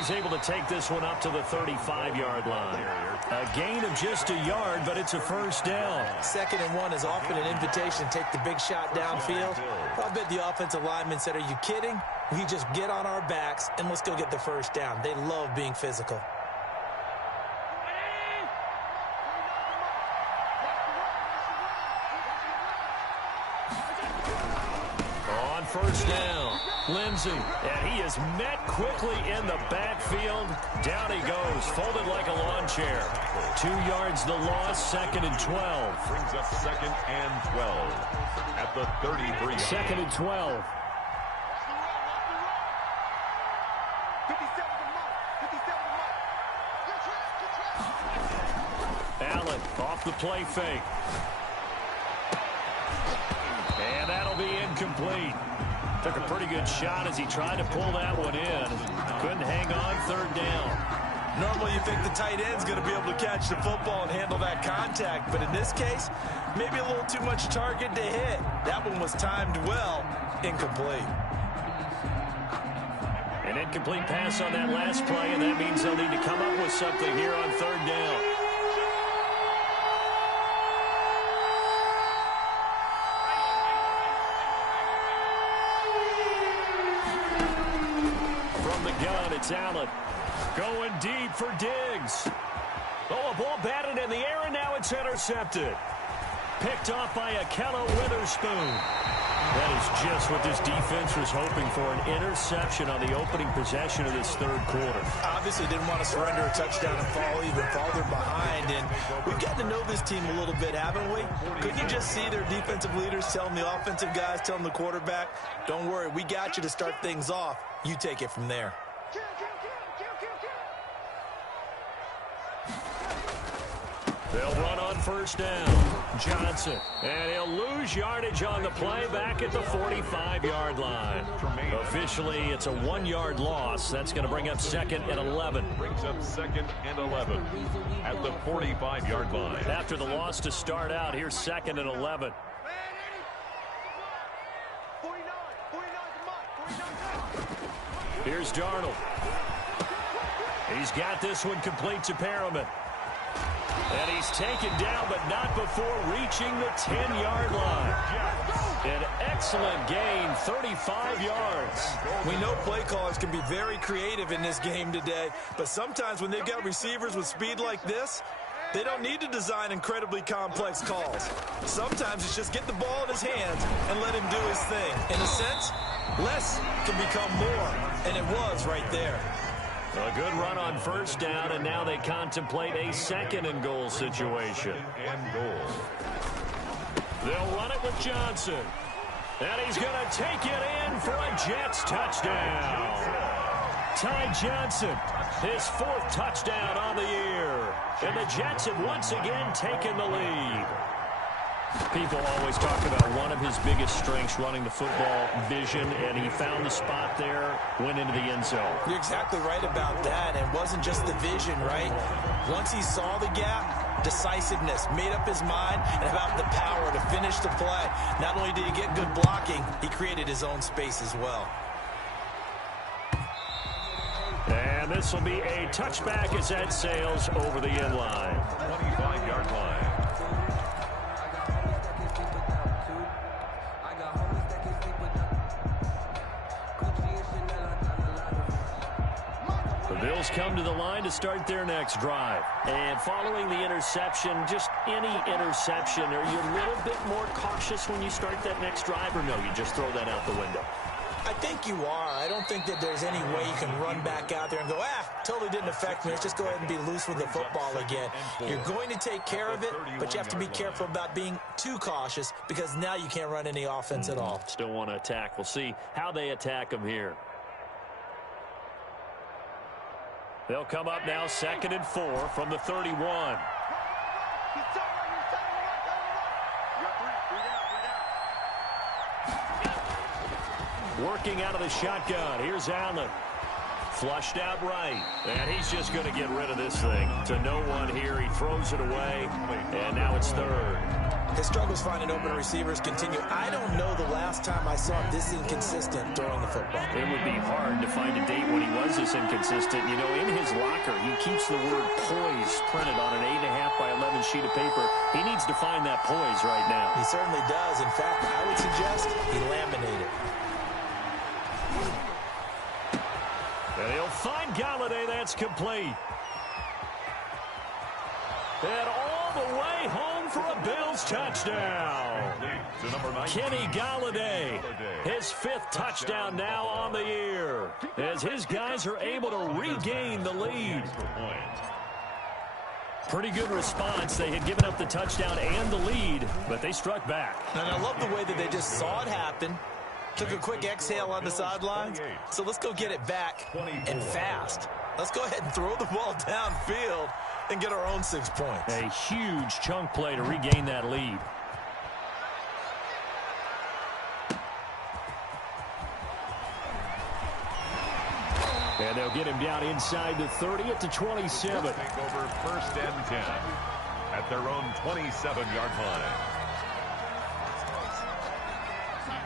he's able to take this one up to the 35-yard line. A gain of just a yard, but it's a first down. 2nd and 1 is often an invitation to take the big shot downfield. I bet the offensive lineman said, are you kidding? We just get on our backs and let's go get the first down. They love being physical. On first down, Lindsey, and he is met quickly in the backfield. Down he goes, folded like a lawn chair. 2 yards the loss, 2nd and 12. Brings up 2nd and 12 at the 33. 2nd and 12. 57 to Mike. Allen off the play fake. And that'll be incomplete. Took a pretty good shot as he tried to pull that one in. Couldn't hang on, 3rd down. Normally you think the tight end's going to be able to catch the football and handle that contact, but in this case, maybe a little too much target to hit. That one was timed well, incomplete. An incomplete pass on that last play, and that means they'll need to come up with something here on 3rd down. It's Allen going deep for Diggs. Oh, a ball batted in the air, and now it's intercepted. Picked off by Akello Witherspoon. That is just what this defense was hoping for, an interception on the opening possession of this 3rd quarter. Obviously didn't want to surrender a touchdown and fall even farther behind, and we've gotten to know this team a little bit, haven't we? Couldn't you just see their defensive leaders telling the offensive guys, telling the quarterback, don't worry, we got you to start things off. You take it from there. They'll run on first down. Johnson. And he'll lose yardage on the play back at the 45-yard line. Officially, it's a 1-yard loss. That's going to bring up 2nd and 11. Brings up 2nd and 11 at the 45-yard line. After the loss to start out, here's 2nd and 11. 49. Here's Darnold. He's got this one complete to Perriman. And he's taken down, but not before reaching the 10-yard line. An excellent gain, 35 yards. We know play callers can be very creative in this game today, but sometimes when they've got receivers with speed like this, they don't need to design incredibly complex calls. Sometimes it's just get the ball in his hands and let him do his thing. In a sense, less can become more, and it was right there. A good run on first down, and now they contemplate a 2nd and goal situation. And goal. They'll run it with Johnson. And he's going to take it in for a Jets touchdown. Ty Johnson, his 4th touchdown on the year. And the Jets have once again taken the lead. People always talk about one of his biggest strengths, running the football, vision, and he found the spot there, went into the end zone. You're exactly right about that. It wasn't just the vision, right? Once he saw the gap, decisiveness, made up his mind, and about the power to finish the play. Not only did he get good blocking, he created his own space as well. And this will be a touchback as that sails over the end line. 25-yard line. The Bills come to the line to start their next drive. And following the interception, just any interception, are you a little bit more cautious when you start that next drive, or no, you just throw that out the window? I think you are. I don't think that there's any way you can run back out there and go, totally didn't affect me. Let's just go ahead and be loose with the football again. You're going to take care of it, but you have to be careful about being too cautious because now you can't run any offense at all. Still want to attack. We'll see how they attack them here. They'll come up now 2nd and 4 from the 31. Working out of the shotgun. Here's Allen. Flushed out right. And he's just going to get rid of this thing. To no one here. He throws it away. And now it's 3rd. His struggles finding open receivers continue. I don't know the last time I saw him this inconsistent throwing the football. It would be hard to find a date when he was this inconsistent. You know, in his locker, he keeps the word poise printed on an 8.5 by 11 sheet of paper. He needs to find that poise right now. He certainly does. In fact, I would suggest he laminate it. And he'll find Galladay. That's complete. And all the way home for a Bills touchdown. Kenny Galladay, his 5th touchdown now on the year, as his guys are able to regain the lead. Pretty good response. They had given up the touchdown and the lead, but they struck back. And I love the way that they just saw it happen. Took a quick exhale on the sidelines. So let's go get it back and fast. Let's go ahead and throw the ball downfield and get our own 6 points. A huge chunk play to regain that lead. And they'll get him down inside the 30 at the 27. Take over 1st and 10 at their own 27-yard line.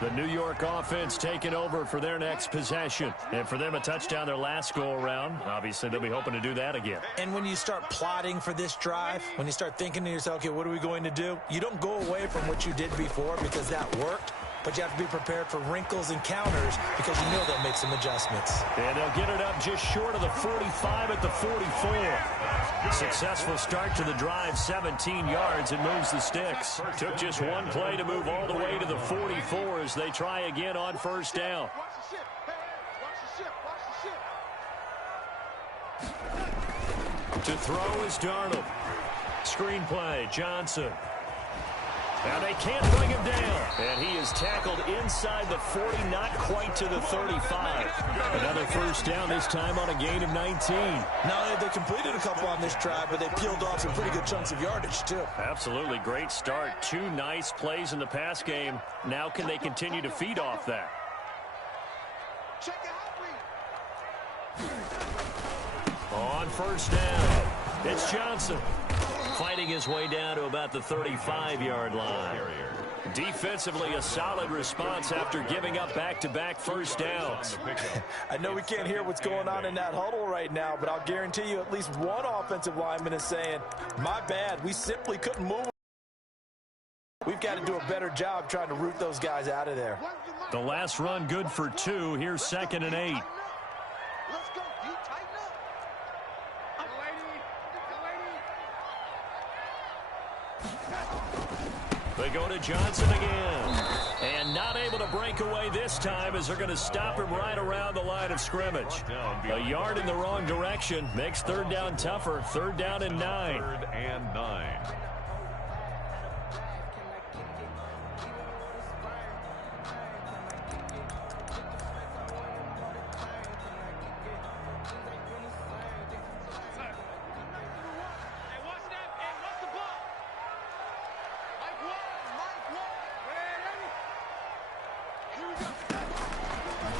The New York offense taking over for their next possession. And for them, a touchdown their last go-around. Obviously, they'll be hoping to do that again. And when you start plotting for this drive, when you start thinking to yourself, okay, what are we going to do? You don't go away from what you did before because that worked. But you have to be prepared for wrinkles and counters because you know they'll make some adjustments. And they'll get it up just short of the 45 at the 44. Successful start to the drive, 17 yards, and moves the sticks. Took just one play to move all the way to the 44 as they try again on 1st down. To throw is Darnold. Screenplay, Johnson. Now they can't bring him down. And he is tackled inside the 40, not quite to the 35. Another 1st down, this time on a gain of 19. Now they completed a couple on this drive, but they peeled off some pretty good chunks of yardage, too. Absolutely great start. 2 nice plays in the pass game. Now can they continue to feed off that? On 1st down, it's Johnson. Fighting his way down to about the 35-yard line. Defensively, a solid response after giving up back-to-back 1st downs. I know we can't hear what's going on in that huddle right now, but I'll guarantee you at least one offensive lineman is saying, my bad, we simply couldn't move. We've got to do a better job trying to root those guys out of there. The last run good for 2. Here's 2nd and 8. Let's go. You tighten up. They go to Johnson again. And not able to break away this time as they're going to stop him right around the line of scrimmage. A yard in the wrong direction makes 3rd down tougher. 3rd down and 9. 3rd and 9.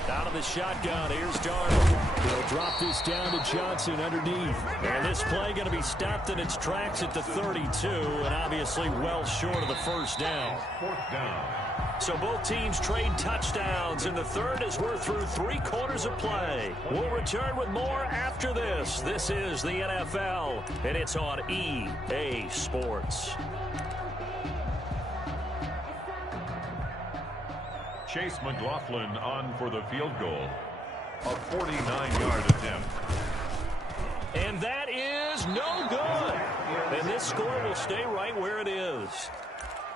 Out of the shotgun, here's Darnold. They'll drop this down to Johnson underneath. And this play going to be stopped in its tracks at the 32, and obviously well short of the 1st down. 4th down. So both teams trade touchdowns in the 3rd as we're through 3 quarters of play. We'll return with more after this. This is the NFL, and it's on EA Sports. Chase McLaughlin on for the field goal. A 49-yard attempt. And that is no good. And this score will stay right where it is.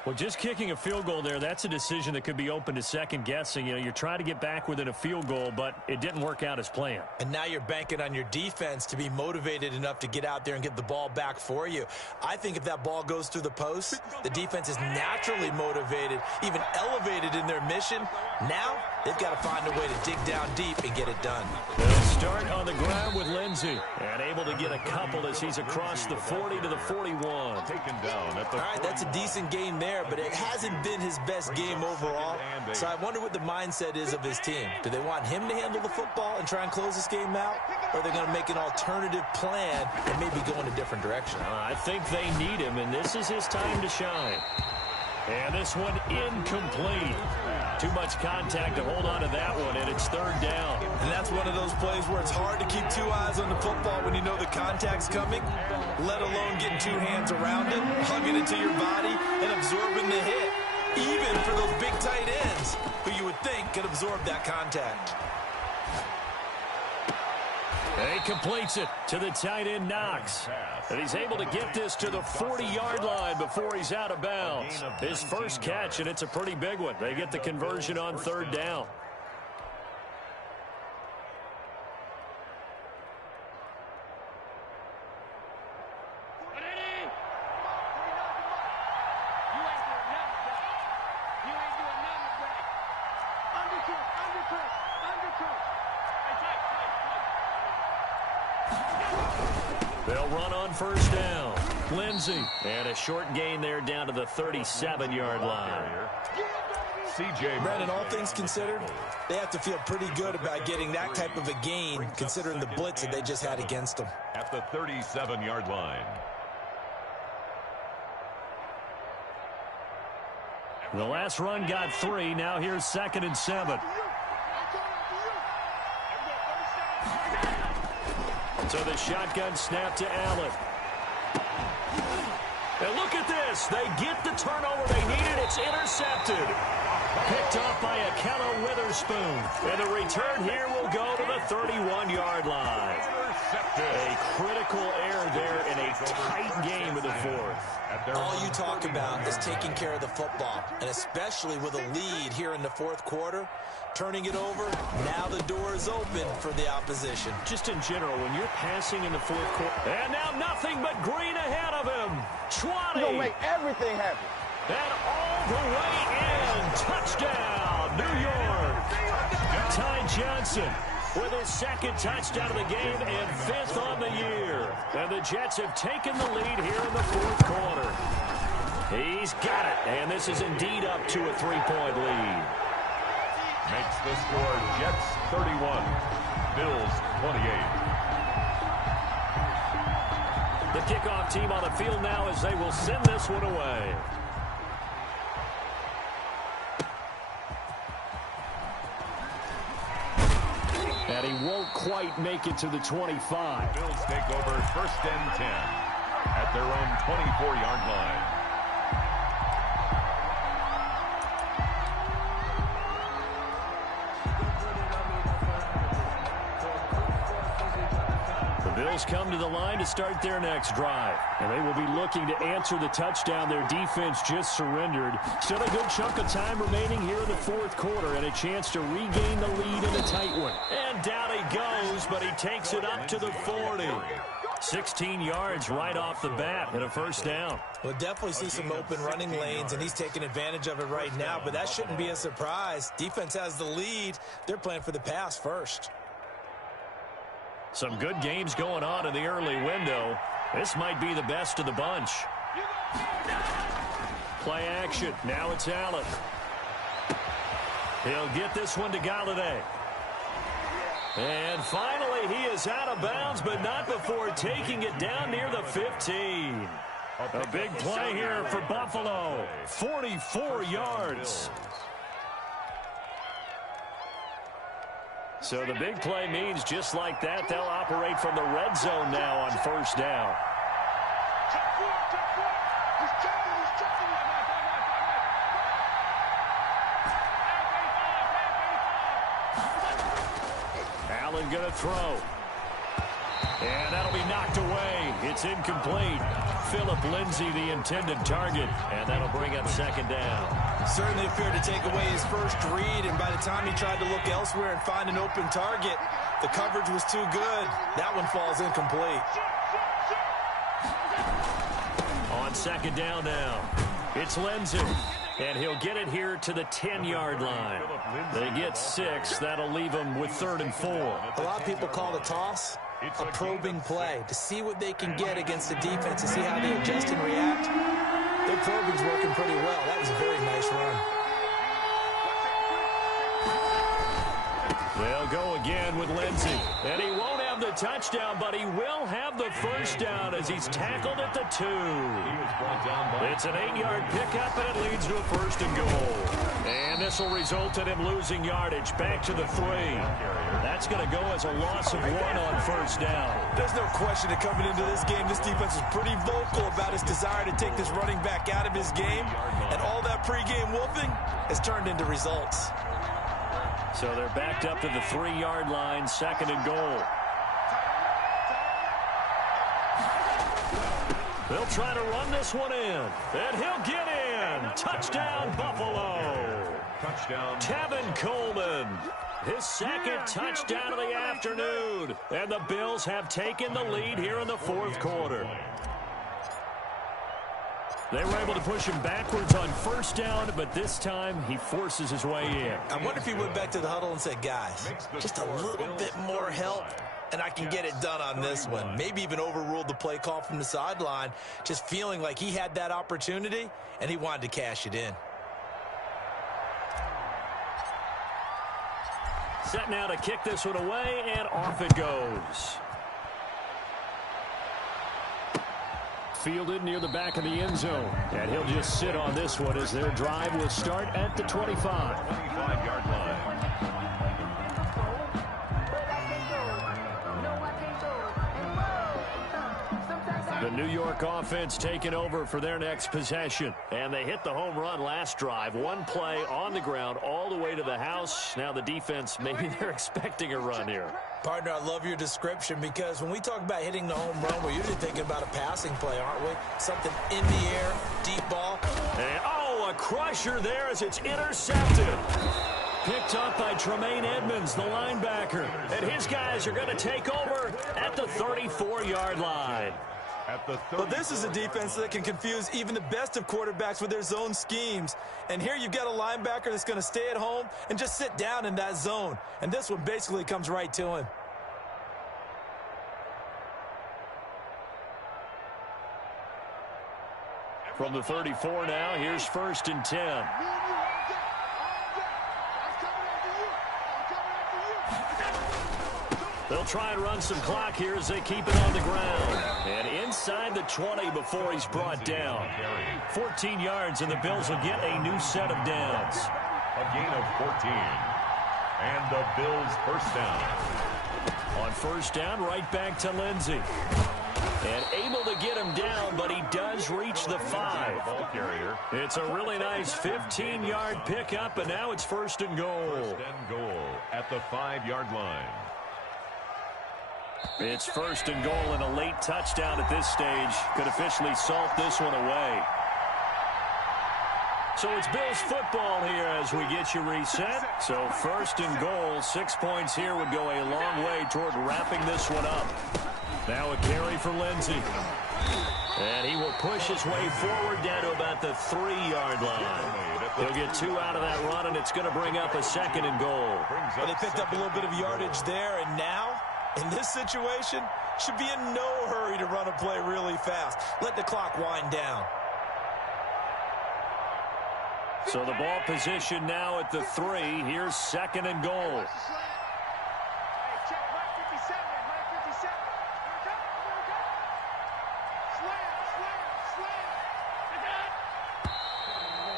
Well, just kicking a field goal there, that's a decision that could be open to second guessing. You know, you're trying to get back within a field goal, but it didn't work out as planned. And now you're banking on your defense to be motivated enough to get out there and get the ball back for you. I think if that ball goes through the post, the defense is naturally motivated, even elevated in their mission. Now they've got to find a way to dig down deep and get it done. They'll start on the ground with Lindsey. And able to get a couple as he's across the 40 to the 41. Taken down at the All right, that's a decent game there, but it hasn't been his best game overall. So I wonder what the mindset is of his team. Do they want him to handle the football and try and close this game out? Or are they going to make an alternative plan and maybe go in a different direction? I think they need him, and this is his time to shine. And this one incomplete. Too much contact to hold on to that one, and it's third down. And that's one of those plays where it's hard to keep two eyes on the football when you know the contact's coming, let alone getting two hands around it, hugging it to your body, and absorbing the hit, even for those big tight ends who you would think could absorb that contact. He completes it to the tight end, Knox. And he's able to get this to the 40-yard line before he's out of bounds. His first catch, and it's a pretty big one. They get the conversion on third down. They'll run on first down. Lindsey. And a short gain there down to the 37-yard line. Brandon, all things considered, they have to feel pretty good about getting that type of a gain, considering the blitz that they just had against them. At the 37-yard line. The last run got 3. Now here's 2nd and 7. So the shotgun snap to Allen. And look at this. They get the turnover they needed. It's intercepted. Picked off by Akello Witherspoon. And the return here will go to the 31-yard line. A critical error there in a tight game in the fourth. All you talk about is taking care of the football, and especially with a lead here in the fourth quarter. Turning it over, now the door is open for the opposition. Just in general, when you're passing in the fourth quarter. And now nothing but green ahead of him. 20. He's going to make everything happen. And all the way in. Touchdown, New York. Ty Johnson with his second touchdown of the game and 5th on the year. And the Jets have taken the lead here in the fourth quarter. He's got it. And this is indeed up to a 3-point lead. Makes the score Jets 31, Bills 28. The kickoff team on the field now as they will send this one away. And he won't quite make it to the 25. Bills take over 1st and 10 at their own 24-yard line. Bills come to the line to start their next drive. And they will be looking to answer the touchdown their defense just surrendered. Still a good chunk of time remaining here in the fourth quarter and a chance to regain the lead in a tight one. And down he goes, but he takes it up to the 40. 16 yards right off the bat and a first down. We'll definitely see some open running lanes, and he's taking advantage of it right now, but that shouldn't be a surprise. Defense has the lead. They're playing for the pass first. Some good games going on in the early window. This might be the best of the bunch. Play action. Now it's Allen. He'll get this one to Galladay. And finally, he is out of bounds, but not before taking it down near the 15. A big play here for Buffalo. 44 yards. So the big play means just like that, they'll operate from the red zone now on first down. Allen going to throw. And that'll be knocked away. It's incomplete. Philip Lindsay, the intended target, and that'll bring up 2nd down. Certainly appeared to take away his first read, and by the time he tried to look elsewhere and find an open target, the coverage was too good. That one falls incomplete. On 2nd down now, it's Lindsay, and he'll get it here to the 10-yard line. They get 6. That'll leave them with 3rd and 4. A lot of people call the toss a probing play to see what they can get against the defense, to see how they adjust and react. Their probing's working pretty well. That was a very nice run. They'll go again with Lindsey. And he won't have the touchdown, but he will have the first down as he's tackled at the 2. It's an 8-yard pickup, and it leads to a 1st and goal. And this will result in him losing yardage back to the 3. That's going to go as a loss of 1 on 1st down. There's no question that coming into this game, this defense is pretty vocal about his desire to take this running back out of his game. And all that pregame wolfing has turned into results. So they're backed up to the 3-yard line, 2nd and goal. They'll try to run this one in, and he'll get in. Touchdown, Buffalo. Touchdown. Tevin Coleman, his 2nd touchdown of the afternoon. And the Bills have taken the lead here in the 4th quarter. They were able to push him backwards on 1st down, but this time he forces his way in. I wonder if he went back to the huddle and said, guys, just a little bit more help, and I can get it done on this one. Maybe even overruled the play call from the sideline, just feeling like he had that opportunity, and he wanted to cash it in. Set now to kick this one away, and off it goes. Fielded near the back of the end zone. And he'll just sit on this one as their drive will start at the 25. 25-yard line. The New York offense taking over for their next possession. And they hit the home run last drive. One play on the ground all the way to the house. Now the defense, maybe they're expecting a run here. Partner, I love your description because when we talk about hitting the home run, we're usually thinking about a passing play, aren't we? Something in the air, deep ball. And, a crusher there as it's intercepted. Picked up by Tremaine Edmonds, the linebacker. And his guys are going to take over at the 34-yard line. But this is a defense that can confuse even the best of quarterbacks with their zone schemes. And here you've got a linebacker that's going to stay at home and just sit down in that zone. And this one basically comes right to him. From the 34 now, here's 1st and 10. They'll try and run some clock here as they keep it on the ground. And inside the 20 before he's brought down. 14 yards, and the Bills will get a new set of downs. A gain of 14. And the Bills 1st down. On 1st down, right back to Lindsey. And able to get him down, but he does reach the 5. Ball carrier. It's a really nice 15-yard pickup, and now it's 1st and goal. 1st and goal at the 5-yard line. It's 1st and goal, and a late touchdown at this stage could officially salt this one away. So it's Bills football here as we get you reset. So 1st and goal, 6 points here would go a long way toward wrapping this one up. Now a carry for Lindsey. And he will push his way forward down to about the 3-yard line. He'll get 2 out of that run, and it's going to bring up a 2nd and goal. Well, they picked up a little bit of yardage there, and now, in this situation, should be in no hurry to run a play really fast. Let the clock wind down. So the ball position now at the 3. Here's 2nd and goal.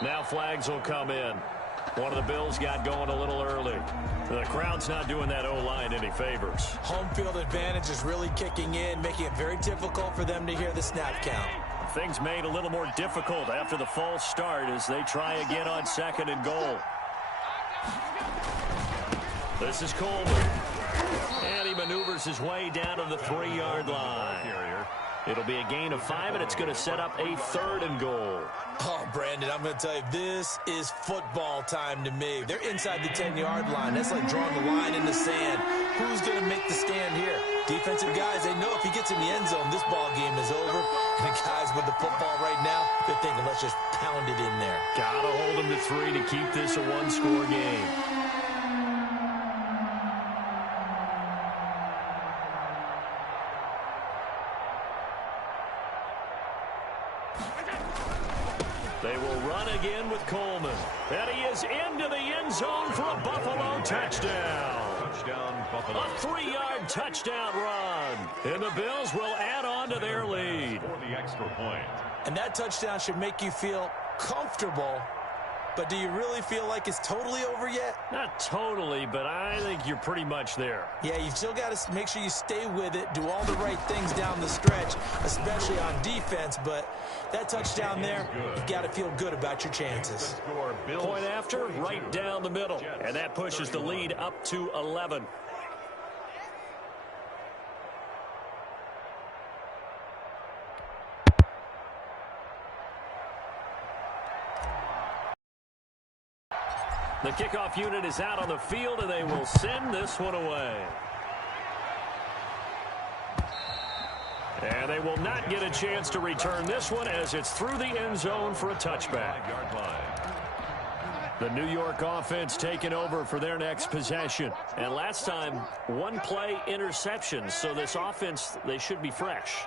Now flags will come in. One of the Bills got going a little early. The crowd's not doing that O-line any favors. Home field advantage is really kicking in, making it very difficult for them to hear the snap count. Things made a little more difficult after the false start as they try again on 2nd and goal. This is Coleman. And he maneuvers his way down to the 3-yard line. It'll be a gain of 5, and it's going to set up a 3rd and goal. Oh, Brandon, I'm going to tell you, this is football time to me. They're inside the 10-yard line. That's like drawing the line in the sand. Who's going to make the stand here? Defensive guys, they know if he gets in the end zone, this ball game is over. And the guys with the football right now, they're thinking, let's just pound it in there. Got to hold them to 3 to keep this a one-score game. They will run again with Coleman. And he is into the end zone for a Buffalo touchdown. Touchdown, Buffalo. A 3-yard touchdown run. And the Bills will add on to their lead. For the extra point. And that touchdown should make you feel comfortable. But do you really feel like it's totally over yet? Not totally, but I think you're pretty much there. Yeah, you've still got to make sure you stay with it, do all the right things down the stretch, especially on defense. But that touchdown there, you've got to feel good about your chances. Point after, right down the middle. And that pushes the lead up to 11. The kickoff unit is out on the field, and they will send this one away. And they will not get a chance to return this one as it's through the end zone for a touchback. The New York offense taking over for their next possession. And last time, one-play interception. So this offense, they should be fresh.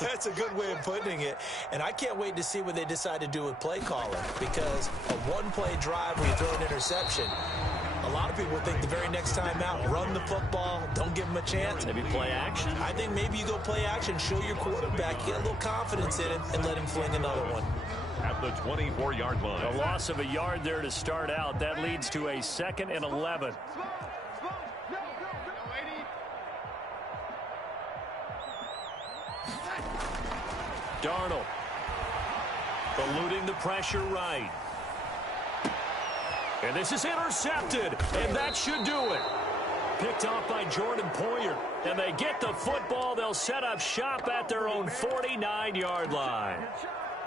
That's a good way of putting it. And I can't wait to see what they decide to do with play calling. Because a one-play drive where you throw an interception, a lot of people think the very next time out, run the football, don't give them a chance. Maybe play action? I think maybe you go play action, show your quarterback, you get a little confidence in him, and let him fling another one. At the 24-yard line. A loss of a yard there to start out. That leads to a 2nd and 11. Darnold. Eluding the pressure right. And this is intercepted. And that should do it. Picked off by Jordan Poyer. And they get the football. They'll set up shop at their own 49-yard line.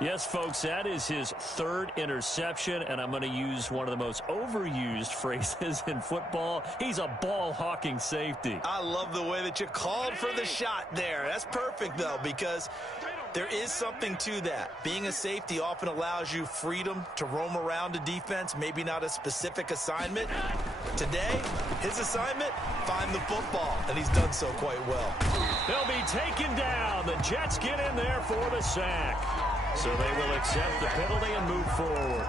Yes, folks, that is his 3rd interception, and I'm going to use one of the most overused phrases in football. He's a ball-hawking safety. I love the way that you called for the shot there. That's perfect, though, because there is something to that. Being a safety often allows you freedom to roam around a defense, maybe not a specific assignment. Today, his assignment, find the football, and he's done so quite well. They'll be taken down. The Jets get in there for the sack. So they will accept the penalty and move forward.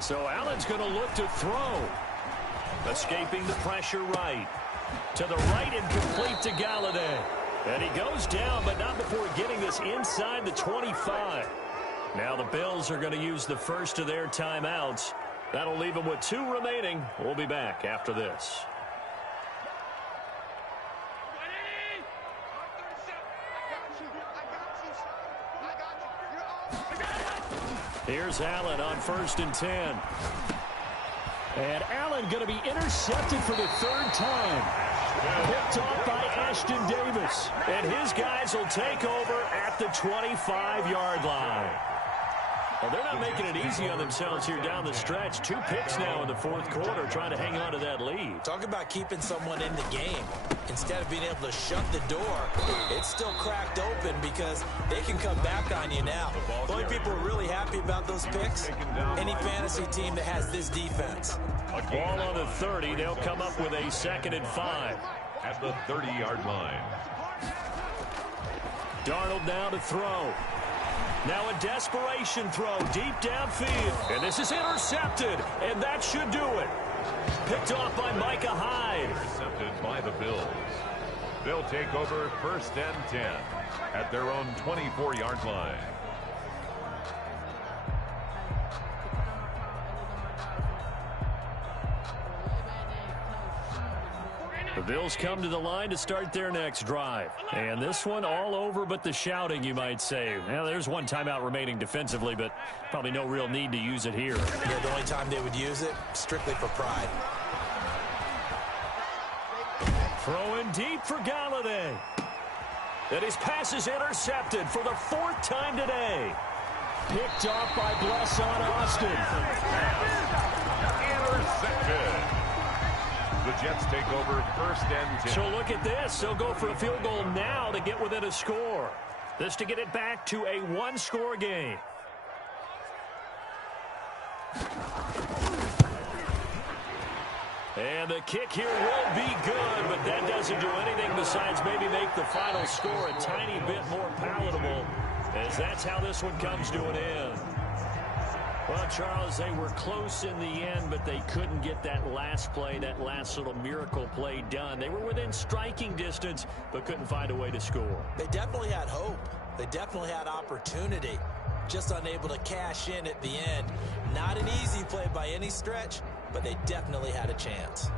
So Allen's going to look to throw. Escaping the pressure right. To the right and complete to Galladay. And he goes down, but not before getting this inside the 25. Now the Bills are going to use the first of their timeouts. That'll leave them with 2 remaining. We'll be back after this. Here's Allen on 1st and 10. And Allen going to be intercepted for the 3rd time. Picked off by Ashton Davis. And his guys will take over at the 25-yard line. Well, they're not making it easy on themselves here down the stretch. 2 picks now in the 4th quarter trying to hang on to that lead. Talk about keeping someone in the game. Instead of being able to shut the door, it's still cracked open because they can come back on you now. The only people who are really happy about those picks, any fantasy team that has this defense. Ball on the 30. They'll come up with a 2nd and 5. At the 30-yard line. Darnold now to throw. Now a desperation throw deep downfield. And this is intercepted. And that should do it. Picked off by Micah Hyde. Intercepted by the Bills. They'll take over 1st and 10 at their own 24-yard line. The Bills come to the line to start their next drive. And this one all over but the shouting, you might say. Well, there's 1 timeout remaining defensively, but probably no real need to use it here. Yeah, the only time they would use it, strictly for pride. Throwing deep for Galladay. And his pass is intercepted for the 4th time today. Picked off by Blesson Austin. Intercepted. The Jets take over 1st and 10. So look at this. They'll go for a field goal now to get within a score. This to get it back to a 1-score game. And the kick here will be good, but that doesn't do anything besides maybe make the final score a tiny bit more palatable, as that's how this one comes to an end. Well, Charles, they were close in the end, but they couldn't get that last play, that last little miracle play done. They were within striking distance, but couldn't find a way to score. They definitely had hope. They definitely had opportunity. Just unable to cash in at the end. Not an easy play by any stretch, but they definitely had a chance.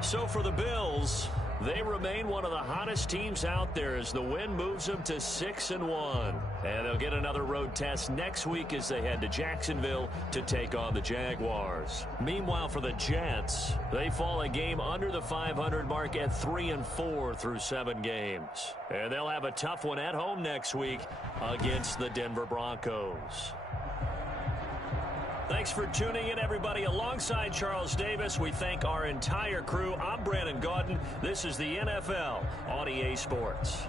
So for the Bills, they remain one of the hottest teams out there as the win moves them to 6-1. And they'll get another road test next week as they head to Jacksonville to take on the Jaguars. Meanwhile, for the Jets, they fall a game under the 500 mark at 3-4 through 7 games. And they'll have a tough one at home next week against the Denver Broncos. Thanks for tuning in, everybody. Alongside Charles Davis, we thank our entire crew. I'm Brandon Gaudin. This is the NFL on EA Sports.